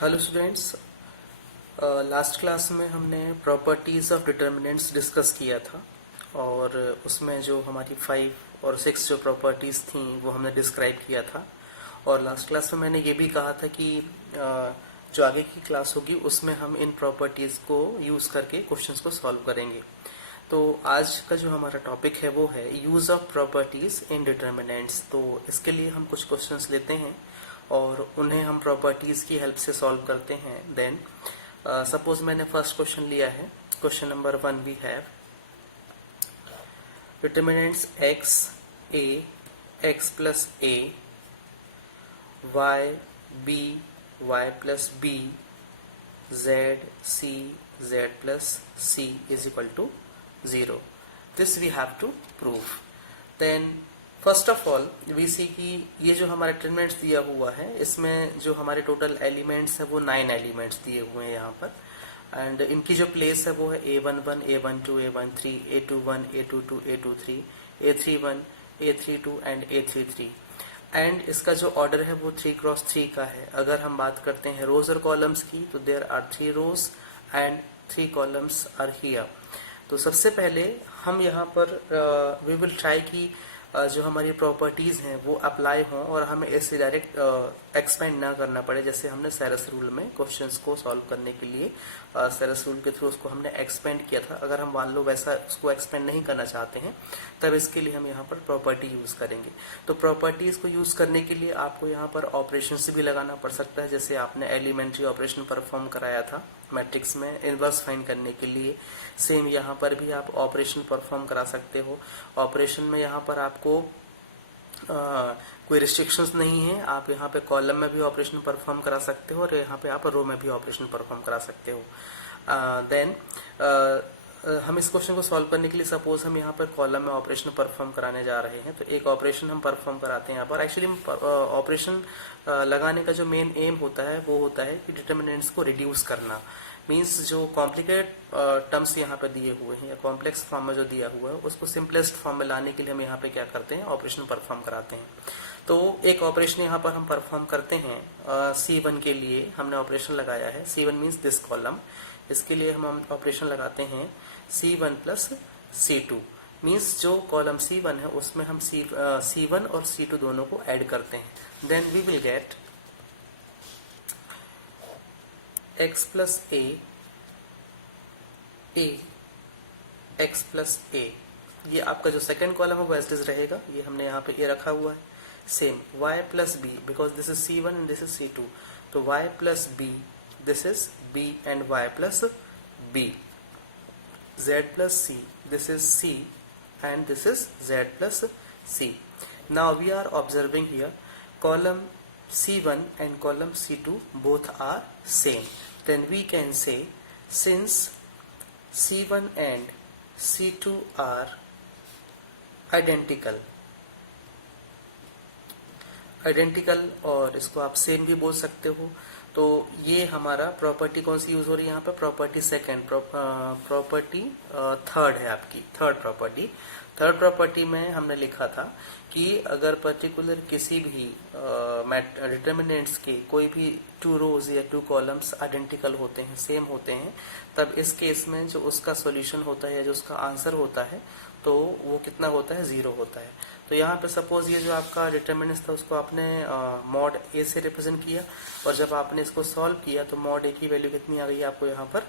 Hello students, last class में हमने properties of determinants discuss किया था और उसमें जो हमारी 5 और 6 जो प्रॉपर्टीज़ थी वो हमने डिस्क्राइब किया था। और लास्ट क्लास में मैंने ये भी कहा था कि जो आगे की क्लास होगी उसमें हम इन प्रॉपर्टीज़ को यूज़ करके क्वेश्चंस को सॉल्व करेंगे। तो आज का जो हमारा टॉपिक है वो है use of properties in determinants. तो इसके लिए हम कुछ क्वेश्चंस लेते हैं और उन्हें हम प्रॉपर्टीज़ की हेल्प से सॉल्व करते हैं। देन सपोज मैंने फर्स्ट क्वेश्चन लिया है। Question number 1 we have determinants x plus a, y plus b, z plus c is equal to 0. This we have to prove. Then first of all we see कि ये जो हमारा determinants दिया हुआ है इसमें जो हमारे टोटल एलिमेंट्स है वो 9 एलिमेंट्स दिए हुए हैं यहाँ पर। एंड इनकी जो प्लेस है वो है a11, a12, a13, a21, a22, a23, a31, a32 and a33। And इसका जो ऑर्डर है वो 3x3 का है। अगर हम बात करते हैं रोज और कॉलम्स की तो there are 3 rows and 3 columns are here. तो सबसे पहले हम यहाँ पर वी विल ट्राई की जो हमारी प्रॉपर्टीज हैं वो अप्लाई हों और हमें इससे डायरेक्ट एक्सपेंड ना करना पड़े, जैसे हमने सेरस रूल में क्वेश्चंस को सॉल्व करने के लिए सेरस रूल के थ्रू उसको हमने एक्सपेंड किया था। अगर हम मान लो वैसा उसको एक्सपेंड नहीं करना चाहते हैं तब इसके लिए हम यहाँ पर प्रॉपर्टी यूज करेंगे। तो प्रॉपर्टीज को यूज करने के लिए आपको यहाँ पर ऑपरेशन भी लगाना पड़ सकता है, जैसे आपने एलिमेंट्री ऑपरेशन परफॉर्म कराया था मैट्रिक्स में इनवर्स फाइंड करने के लिए। सेम यहाँ पर भी आप ऑपरेशन परफॉर्म करा सकते हो। ऑपरेशन में यहाँ पर आपको कोई रिस्ट्रिक्शंस नहीं है, आप यहाँ पे कॉलम में भी ऑपरेशन परफॉर्म करा सकते हो और यहाँ पे आप रो में भी ऑपरेशन परफॉर्म करा सकते हो। देन हम इस क्वेश्चन को सॉल्व करने के लिए सपोज हम यहाँ पर कॉलम में ऑपरेशन परफॉर्म कराने जा रहे हैं, तो एक ऑपरेशन हम परफॉर्म कराते हैं यहाँ पर। एक्चुअली ऑपरेशन लगाने का जो मेन एम होता है वो होता है कि डिटर्मिनेंट्स को रिड्यूस करना। मीन्स जो कॉम्प्लिकेटेड टर्म्स यहाँ पे दिए हुए हैं या कॉम्प्लेक्स फॉर्म में जो दिया हुआ है उसको सिंपलेस्ट फॉर्म में लाने के लिए हम यहाँ पे क्या करते हैं, ऑपरेशन परफॉर्म कराते हैं। तो एक ऑपरेशन यहाँ पर हम परफॉर्म करते हैं। C1 के लिए हमने ऑपरेशन लगाया है, C1 मीन्स दिस कॉलम। इसके लिए हम ऑपरेशन लगाते हैं C1 प्लस C2 मीन्स जो कॉलम C1 है उसमें हम C1 और C2 दोनों को ऐड करते हैं। Then we will get x plus a, x plus a। ये आपका जो सेकेंड कॉलम है वो एज इज रहेगा, ये हमने यहाँ पे ये रखा हुआ है। Same y plus b, because this is C1 and this is C2, तो y plus b, this is b and y plus b। z plus c, this is c and this is z plus c. Now we are observing here column C1 and column C2 both are same. Then we can say since C1 and C2 are identical और इसको आप same भी बोल सकते हो, तो ये हमारा प्रॉपर्टी कौन सी यूज हो रही है यहाँ पे, प्रॉपर्टी सेकेंड। प्रॉपर्टी थर्ड है आपकी, थर्ड प्रॉपर्टी में हमने लिखा था कि अगर पर्टिकुलर किसी भी डिटर्मिनेंट्स के कोई भी 2 रोज या 2 कॉलम्स आइडेंटिकल होते हैं, सेम होते हैं, तब इस केस में जो उसका सॉल्यूशन होता है या जो उसका आंसर होता है तो वो कितना होता है, 0 होता है। तो यहाँ पे सपोज ये जो आपका डिटर्मिनेंट्स था उसको आपने मॉड ए से रिप्रेजेंट किया और जब आपने इसको सॉल्व किया तो मॉड ए की वैल्यू कितनी आ गई आपको, यहाँ पर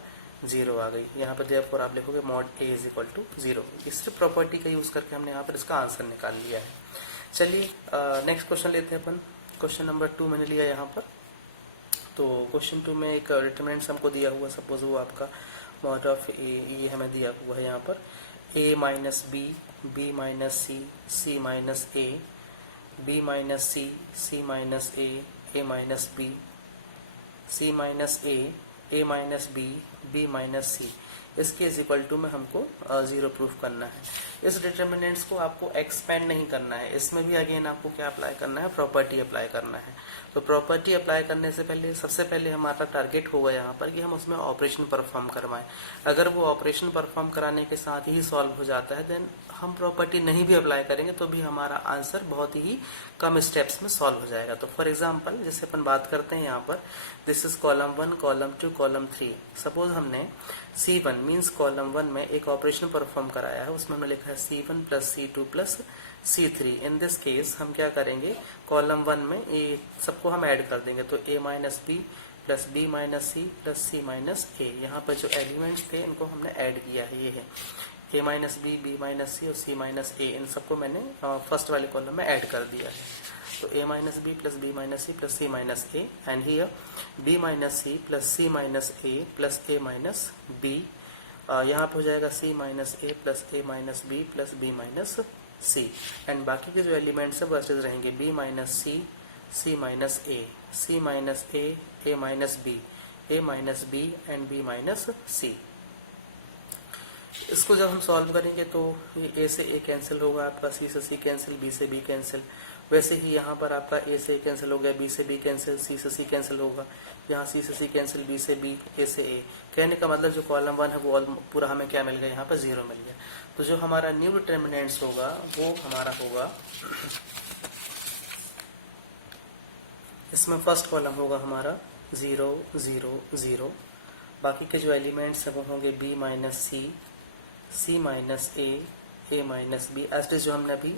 0 आ गई। यहाँ पर देयरफॉर आप लिखोगे mod A is equal to 0। इस प्रॉपर्टी का यूज करके हमने यहाँ पर इसका आंसर निकाल लिया है। चलिए नेक्स्ट क्वेश्चन लेते हैं अपन। क्वेश्चन नंबर 2 मैंने लिया यहाँ पर। तो क्वेश्चन 2 में एक डिटर्मिनेंट्स हमको दिया हुआ, सपोज वो आपका मॉड ऑफ ए ये हमें दिया हुआ है यहाँ पर a minus B, b minus C, c minus a, b minus C, c minus a minus b, c minus a minus b, b minus c। इसके इज इक्वल टू में हमको 0 प्रूफ करना है। इस डिटर्मिनेंट्स को आपको एक्सपेंड नहीं करना है, इसमें भी अगेन आपको क्या अप्लाई करना है, प्रॉपर्टी अप्लाई करना है। तो प्रॉपर्टी अप्लाई करने से पहले सबसे पहले हमारा टारगेट होगा यहाँ पर कि हम उसमें ऑपरेशन परफॉर्म करवाएं। अगर वो ऑपरेशन परफॉर्म कराने के साथ ही सॉल्व हो जाता है देन हम प्रॉपर्टी नहीं भी अप्लाई करेंगे तो भी हमारा आंसर बहुत ही कम स्टेप्स में सॉल्व हो जाएगा। तो फॉर एग्जांपल जैसे अपन बात करते हैं यहाँ पर, this is column 1, column 2, column 3। Suppose हमने C1 मीन्स कॉलम 1 में एक ऑपरेशन परफॉर्म कराया है, उसमें हमने लिखा है C1 plus C2 plus C3। In this case हम क्या करेंगे, कॉलम 1 में ए सबको हम ऐड कर देंगे, तो A minus B plus B minus C plus C minus A। यहाँ पर जो एलिमेंट्स थे इनको हमने ऐड किया है, ये है A minus B, B minus C और C माइनस A। इन सबको मैंने फर्स्ट वाले कॉलम में ऐड कर दिया है। तो A minus B plus B minus C plus C minus A and here B minus C plus C minus A plus A minus B। यहाँ पे हो जाएगा C minus A plus A minus B plus B minus C। And बाकी के जो elements है वो ऐसे रहेंगे, B minus C, C minus A, C minus A, A minus B, A minus B and B minus C। इसको जब हम सॉल्व करेंगे तो ये A से A कैंसिल होगा, आपका C से C कैंसिल, B से B कैंसिल। वैसे ही यहाँ पर आपका A से A कैंसिल हो गया, B से B कैंसिल, C से C कैंसिल होगा, यहाँ C से C कैंसिल, B से B, A से A। कहने का मतलब जो कॉलम 1 है वो पूरा हमें क्या मिल गया, यहाँ पर 0 मिल गया। तो जो हमारा न्यू डिटर्मिनेंट्स होगा वो हमारा होगा, इसमें फर्स्ट कॉलम होगा हमारा 0 0 0। बाकी के जो एलिमेंट्स है वो होंगे B minus C, C minus A, A minus B, as जो हमने अभी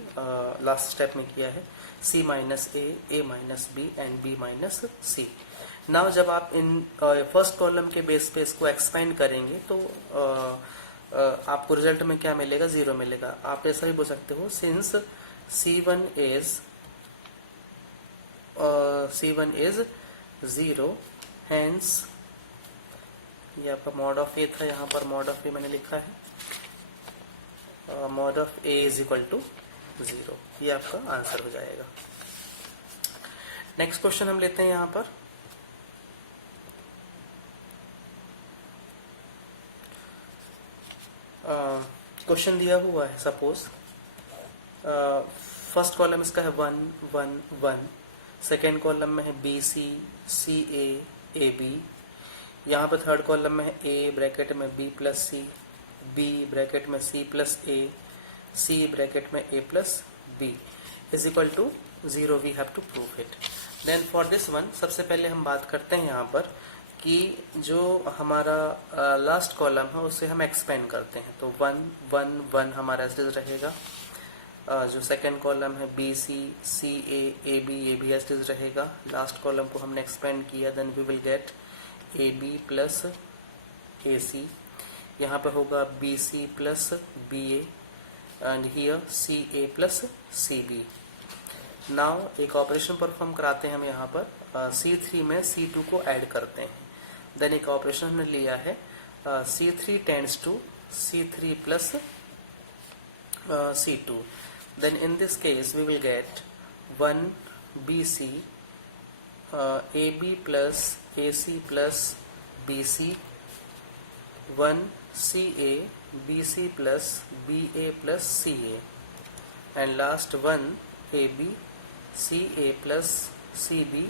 लास्ट स्टेप में किया है, C minus A minus B and B minus C। Now जब आप इन फर्स्ट कॉलम के बेस पे इसको एक्सपेंड करेंगे तो आपको रिजल्ट में क्या मिलेगा, 0 मिलेगा। आप ऐसा भी बोल सकते हो, सिंस C1 is 0 हेंस, ये आपका मॉड ऑफ ए था, यहाँ पर मॉड ऑफ ए मैंने लिखा है, mod of A is equal to 0। ये आपका आंसर हो जाएगा। नेक्स्ट क्वेश्चन हम लेते हैं यहाँ पर। क्वेश्चन दिया हुआ है, सपोज फर्स्ट कॉलम इसका है 1 1 1, सेकेंड कॉलम में है BC CA AB, यहाँ पर थर्ड कॉलम में है A ब्रैकेट में B plus C, B bracket में C plus A, C bracket में A plus B is equal to 0। We have to prove it. Then for this one सबसे पहले हम बात करते हैं यहाँ पर कि जो हमारा लास्ट कॉलम है उसे हम एक्सपेंड करते हैं। तो 1 1 1 हमारा ऐसे रहेगा। जो सेकेंड कॉलम है BC CA AB ये भी ऐसे रहेगा। लास्ट कॉलम को हमने एक्सपेंड किया, then we will get AB plus AC। यहाँ पे होगा BC plus BA and here CA plus CB। Now एक ऑपरेशन परफॉर्म कराते हैं हम यहाँ पर, C3 में C2 को ऐड करते हैं। देन एक ऑपरेशन हमने लिया है, C3 tends to C3 plus C2। Then in this case we will get 1 BC AB plus AC plus BC, 1 CA BC plus BA plus CA and last 1 AB CA plus CB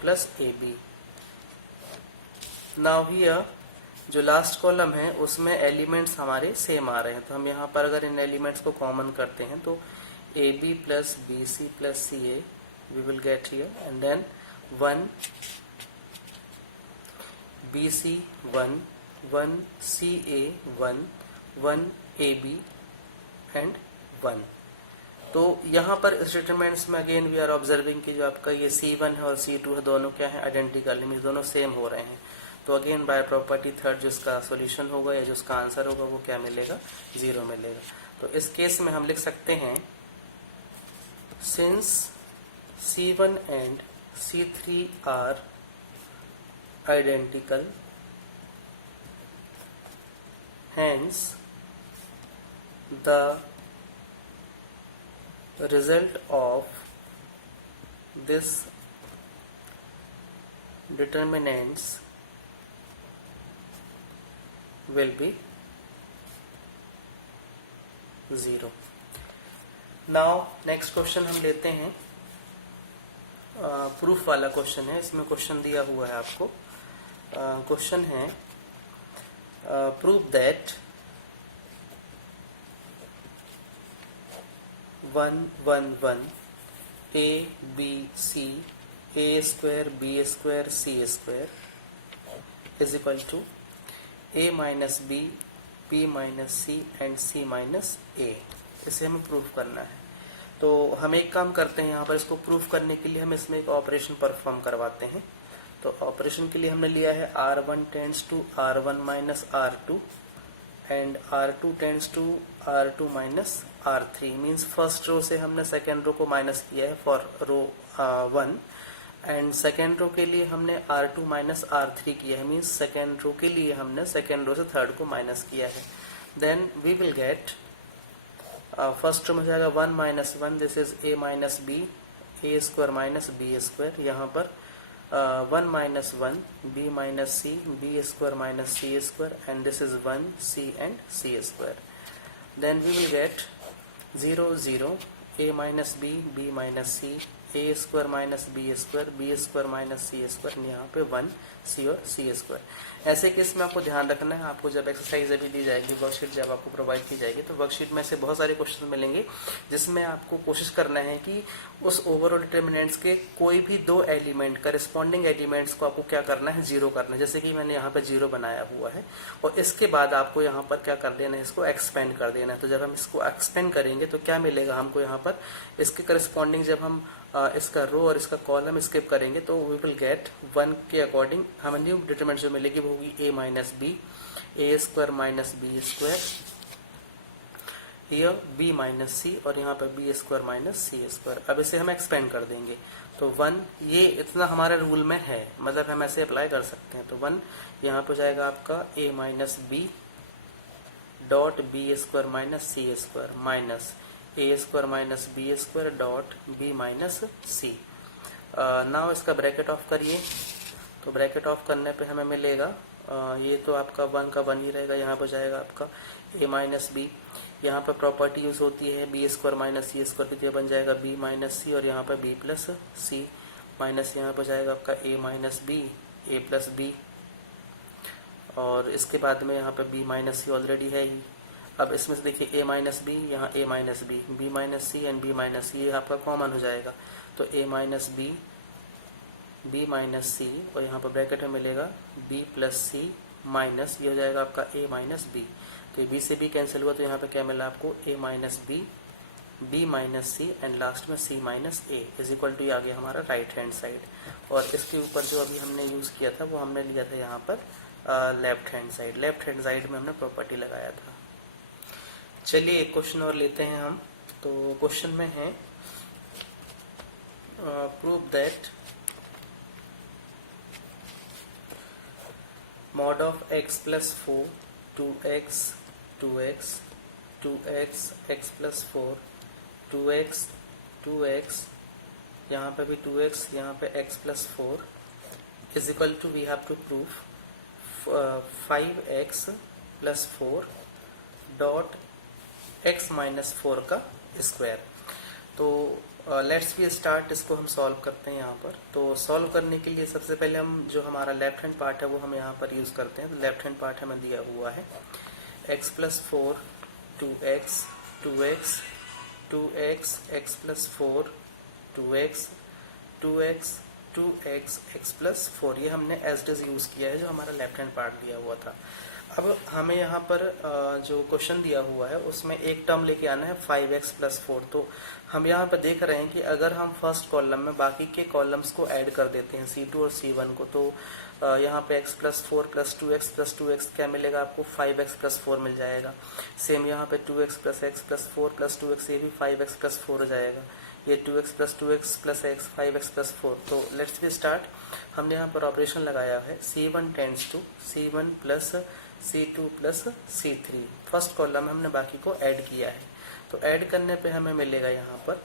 plus AB। Now here जो last column है उसमें elements हमारे same आ रहे हैं, तो हम यहाँ पर अगर इन एलिमेंट्स को कॉमन करते हैं तो AB plus BC plus CA we will get here and then 1 BC 1 1 CA 1 1 AB and 1। तो यहाँ पर इस डिटरमिनेंट्स में अगेन वी आर ऑब्जर्विंग कि जो आपका ये C1 है और C2 है दोनों क्या है, आइडेंटिकल, मींस दोनों सेम हो रहे हैं। तो अगेन बाय प्रॉपर्टी थर्ड जो इसका सॉल्यूशन होगा या जो इसका आंसर होगा वो क्या मिलेगा, 0 मिलेगा। तो इस केस में हम लिख सकते हैं since C1 and C3 are identical hence the result of this determinants will be 0। Now next question हम लेते हैं, प्रूफ वाला क्वेश्चन है। इसमें क्वेश्चन दिया हुआ है आपको। क्वेश्चन है prove that 1 1 1 a b c a square b square c square is equal to a minus b b minus c and c minus a। इसे हमें प्रूफ करना है। तो हम एक काम करते हैं, यहाँ पर इसको प्रूफ करने के लिए हम इसमें एक ऑपरेशन परफॉर्म करवाते हैं। तो ऑपरेशन के लिए हमने लिया है r1 tends to r1 minus r2 and r2 tends to r2 minus r3। Means first row से हमने सेकेंड रो को माइनस किया है for row 1 and second row के लिए हमने r2 माइनस r3 किया है। मीन्स सेकेंड रो के लिए हमने सेकेंड रो से थर्ड को माइनस किया है। Then we will get first row में जाएगा 1 minus 1, this is a minus b a square minus b square. यहाँ पर 1 minus 1 b minus c b square minus c square and this is 1 c and c square. Then we will get 0 0 a minus b b minus c a square minus b square minus c square, यहाँ पे 1 c और c square. ऐसे case में आपको ध्यान रखना है, आपको जब एक्सरसाइज अभी दी जाएगी, वर्कशीट जब आपको प्रोवाइड की जाएगी, तो वर्कशीट में से बहुत सारे क्वेश्चन मिलेंगे जिसमें आपको कोशिश करना है कि उस ओवरऑल डिटर्मिनेंट्स के कोई भी दो एलिमेंट करेस्पॉन्डिंग एलिमेंट्स को आपको क्या करना है, जीरो करना है। जैसे कि मैंने यहाँ पर जीरो बनाया हुआ है और इसके बाद आपको यहाँ पर क्या कर देना है, इसको एक्सपेंड कर देना है। तो जब हम इसको एक्सपेंड करेंगे तो क्या मिलेगा हमको, यहाँ पर इसके करेस्पॉन्डिंग जब हम इसका रो और इसका कॉलम स्किप करेंगे तो वी विल गेट 1 के अकॉर्डिंग हमें न्यू डिटरमिनेंट जो मिलेगी वो होगी a minus B A square minus B square, ये b माइनस सी और यहाँ पर b square minus C square. अब इसे हम एक्सपेंड कर देंगे तो 1, ये इतना हमारे रूल में है, मतलब हम ऐसे अप्लाई कर सकते हैं। तो 1 यहाँ पर जाएगा आपका a minus B dot B square minus C square minus A square minus B square dot B minus C. Now इसका ब्रैकेट ऑफ करिए, तो ब्रैकेट ऑफ करने पे हमें मिलेगा ये तो आपका 1 का 1 ही रहेगा। यहाँ पर जाएगा आपका a माइनस बी, यहाँ पर प्रॉपर्टी यूज होती है B square minus C square की जगह बन जाएगा b माइनस सी और यहाँ पर b प्लस सी माइनस यहाँ पर जाएगा आपका a minus B A plus B और इसके बाद में यहाँ पर b माइनस सी ऑलरेडी है ही। अब इसमें से देखिए a माइनस बी, यहाँ a minus B, b minus C and b minus C, ये आपका कॉमन हो जाएगा। तो a minus B b minus C और यहाँ पर ब्रैकेट में मिलेगा b प्लस सी माइनस, ये हो जाएगा आपका a माइनस बी। तो b से b कैंसिल हुआ तो यहाँ पे क्या मिला आपको a minus B b minus C and last में c minus a is equal to, ये आ गया हमारा राइट हैंड साइड। और इसके ऊपर जो अभी हमने यूज किया था वो हमने लिया था यहाँ पर left hand side. Left hand side में हमने प्रॉपर्टी लगाया था। चलिए एक क्वेश्चन और लेते हैं हम। तो क्वेश्चन में है prove that mod of x plus 4 2x 2x 2x x plus 4 2x 2x यहाँ पे भी 2x यहाँ पे x plus 4 is equal to, we have to prove 5x plus 4 dot x minus 4 का स्क्वायर। तो लेट्स वी स्टार्ट, इसको हम solve करते हैं यहाँ पर। तो सॉल्व करने के लिए सबसे पहले हम जो हमारा लेफ्ट हैंड पार्ट है वो हम यहाँ पर यूज करते हैं। तो लेफ्ट हैंड पार्ट हमें दिया हुआ है x plus 4 2x 2x 2x x plus 4 2x 2x 2x x plus 4, ये हमने एज इट इज यूज किया है जो हमारा लेफ्ट हैंड पार्ट दिया हुआ था। अब हमें यहाँ पर जो क्वेश्चन दिया हुआ है उसमें एक टर्म लेके आना है 5x प्लस 4। तो हम यहाँ पर देख रहे हैं कि अगर हम फर्स्ट कॉलम में बाकी के कॉलम्स को ऐड कर देते हैं C2 और C1 को, तो यहाँ पे x प्लस 4 प्लस 2x क्या मिलेगा आपको, 5x प्लस 4 मिल जाएगा। सेम यहाँ पे 2x प्लस 4 प्लस 2x, ये भी 5x प्लस 4 हो जाएगा। ये 2x plus x 5x plus 4। तो लेट्स बी स्टार्ट। हमने यहाँ पर ऑपरेशन लगाया है C1 tends to C1 plus C2 plus C3। First column हमने बाकी को ऐड किया है। तो ऐड करने पे हमें मिलेगा यहाँ पर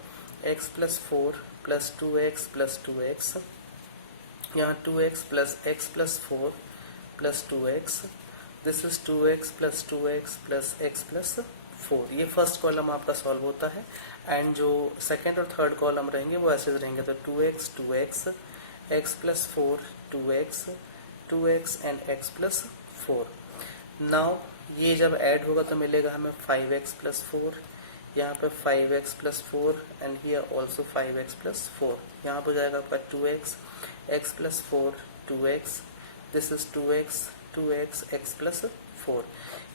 x plus 4 plus 2x plus 2x, यहाँ 2x plus x plus 4 plus 2x, this is 2x plus x plus 4, ये फर्स्ट कॉलम आपका सॉल्व होता है। एंड जो सेकेंड और थर्ड कॉलम रहेंगे वो ऐसे रहेंगे, तो 2x 2x, x plus 4 2x 2x and x plus 4। Now ये जब ऐड होगा तो मिलेगा हमें 5x प्लस 4, यहाँ पे 5x plus 4 and here also 5x plus 4। यहाँ पर जाएगा आपका 2x x plus 4 2x, this is 2x 2x x plus 4।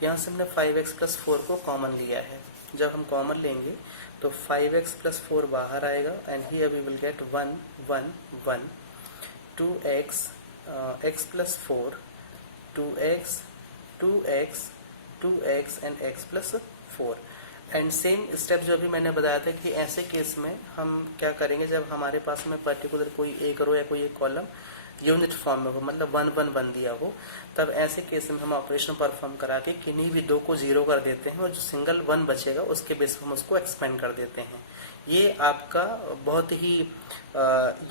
यहाँ से हमने 5x प्लस 4 को कॉमन लिया है। जब हम कॉमन लेंगे तो 5x प्लस 4 बाहर आएगा and here we will get 1 1 1 2x x plus 4 2x 2x 2x and x plus 4। And same step जो अभी मैंने बताया था कि ऐसे केस में हम क्या करेंगे, जब हमारे पास में पर्टिकुलर कोई एक रो या कोई एक कॉलम यूनिट फॉर्म में हो, मतलब 1 1 1 दिया हो, तब ऐसे केस में हम ऑपरेशन परफॉर्म करा के किन्हीं भी दो को 0 कर देते हैं और जो सिंगल 1 बचेगा उसके बेस पर हम उसको एक्सपेंड कर देते हैं। ये आपका बहुत ही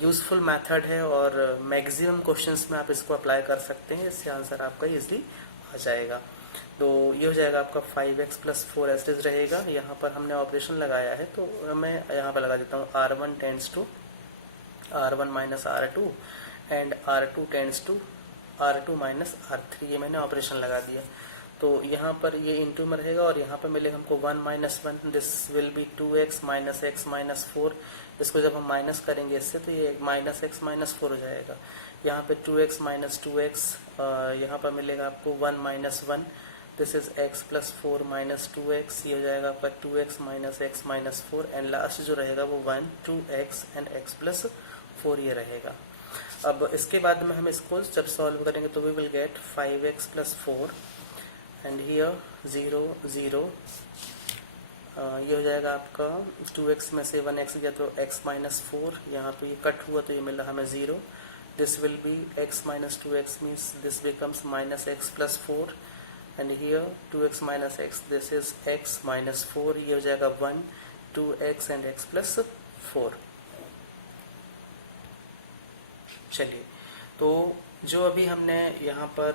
यूजफुल मेथड है और मैक्सिमम क्वेश्चंस में आप इसको अप्लाई कर सकते हैं। इससे आंसर आपका इजीली आ जाएगा। तो ये हो जाएगा आपका 5x प्लस 4 एस रहेगा। यहाँ पर हमने ऑपरेशन लगाया है तो मैं यहाँ पर लगा देता हूँ R1 tends to R1 minus R2 and R2 tends to R2 minus R3, ये मैंने ऑपरेशन लगा दिया। तो यहाँ पर ये इंटू में रहेगा और यहाँ पर मिलेगा हमको 1 minus 1, this will be 2x minus x minus 4। इसको जब हम माइनस करेंगे इससे तो ये माइनस x माइनस 4 हो जाएगा। यहाँ पे 2x माइनस 2x, यहाँ पर मिलेगा आपको 1 minus 1, this is x plus 4 minus 2x, ये हो जाएगा आपका 2x minus x minus 4 and last जो रहेगा वो 1 2x एंड x प्लस 4 ये रहेगा। अब इसके बाद में हम इसको जब सॉल्व करेंगे तो we will get 5x plus 4 and here 0 0, ये हो जाएगा आपका 2x में से 1x गया तो x माइनस 4, यहाँ पे ये कट हुआ तो ये मिला हमें 0, this will be x minus 2x means this becomes minus x plus 4 and here 2x minus x, this is x minus 4, ये हो जाएगा 1 2x एंड x प्लस 4। चलिए, तो जो अभी हमने यहाँ पर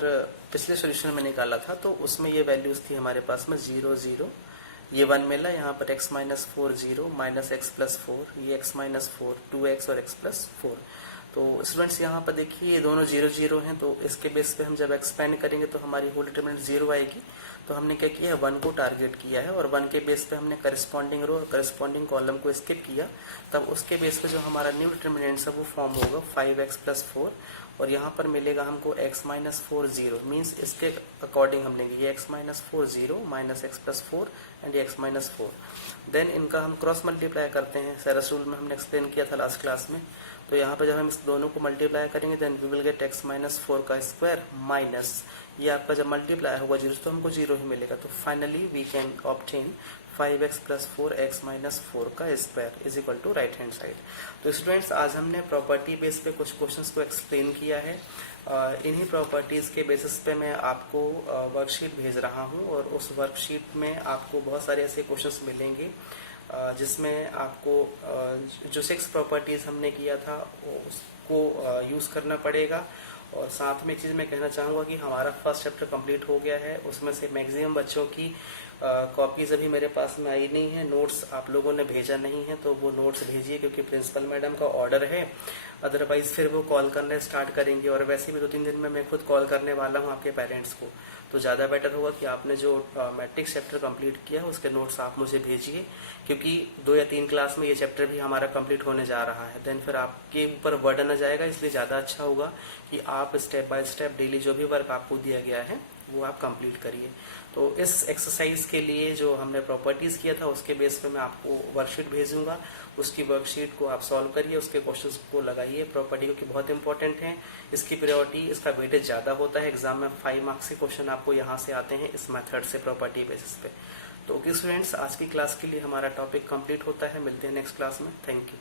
पिछले सॉल्यूशन में निकाला था तो उसमें ये वैल्यूज थी हमारे पास में 0 0, ये 1 मिला, यहाँ पर x minus 4 0 minus x plus 4, ये x माइनस 4 2x और x प्लस 4। तो स्टूडेंट्स यहाँ पर देखिए ये दोनों 0 0 हैं, तो इसके बेस पे हम जब एक्सपेंड करेंगे तो हमारी होल डिटरमिनेंट 0 आएगी। तो हमने क्या किया, 1 को टारगेट किया है और 1 के बेस पे हमने करस्पॉन्डिंग रो और करस्पॉन्डिंग कॉलम को स्किप किया। तब उसके बेस पे जो हमारा न्यू डिटरमिनेंट है वो फॉर्म होगा 5x प्लस 4 और यहाँ पर मिलेगा हमको x माइनस 4 0, मीन्स इसके अकॉर्डिंग हम लेंगे ये x minus 4 0 minus x plus 4 and x minus 4। Then इनका हम क्रॉस मल्टीप्लाई करते हैं, सेरस रूल में हमने एक्सप्लेन किया था लास्ट क्लास में। तो यहाँ पे जब हम इस दोनों को मल्टीप्लाई करेंगे then we will get x minus 4 का स्क्वायर माइनस ये आपका जब मल्टीप्लाई होगा 0 तो हमको 0 ही मिलेगा। तो finally we can obtain 5x plus 4 x minus 4 का square is equal to right hand side. तो स्टूडेंट्स आज हमने प्रॉपर्टी बेस पे कुछ क्वेश्चंस को एक्सप्लेन किया है। इन्हीं प्रॉपर्टीज के बेसिस पे मैं आपको वर्कशीट भेज रहा हूँ और उस वर्कशीट में आपको बहुत सारे ऐसे क्वेश्चंस मिलेंगे जिसमें आपको जो 6 प्रॉपर्टीज हमने किया था उसको यूज करना पड़ेगा। और साथ में एक चीज़ मैं कहना चाहूँगा कि हमारा फर्स्ट चैप्टर कंप्लीट हो गया है, उसमें से मैक्सिमम बच्चों की कॉपीज अभी मेरे पास में आई नहीं है, नोट्स आप लोगों ने भेजा नहीं है तो वो नोट्स भेजिए क्योंकि प्रिंसिपल मैडम का ऑर्डर है, अदरवाइज फिर वो कॉल करना स्टार्ट करेंगे और वैसे भी 2-3 दिन में मैं खुद कॉल करने वाला हूँ आपके पेरेंट्स को। तो ज़्यादा बेटर होगा कि आपने जो मैट्रिक्स चैप्टर कंप्लीट किया है उसके नोट्स आप मुझे भेजिए क्योंकि 2 या 3 क्लास में ये चैप्टर भी हमारा कंप्लीट होने जा रहा है। देन फिर आपके ऊपर बर्डन आ जाएगा, इसलिए ज़्यादा अच्छा होगा कि आप स्टेप बाय स्टेप डेली जो भी वर्क आपको दिया गया है वो आप कंप्लीट करिए। तो इस एक्सरसाइज के लिए जो हमने प्रॉपर्टीज किया था उसके बेस पे मैं आपको वर्कशीट भेजूंगा, उसकी वर्कशीट को आप सॉल्व करिए, उसके क्वेश्चंस को लगाइए। प्रॉपर्टी क्योंकि बहुत इंपॉर्टेंट है, इसकी प्रायोरिटी, इसका वेटेज ज़्यादा होता है, एग्जाम में 5 मार्क्स के क्वेश्चन आपको यहाँ से आते हैं इस मेथड से प्रॉपर्टी बेसिस पे। तो ओके स्टूडेंट्स, आज की क्लास के लिए हमारा टॉपिक कंप्लीट होता है, मिलते हैं नेक्स्ट क्लास में। Thank you.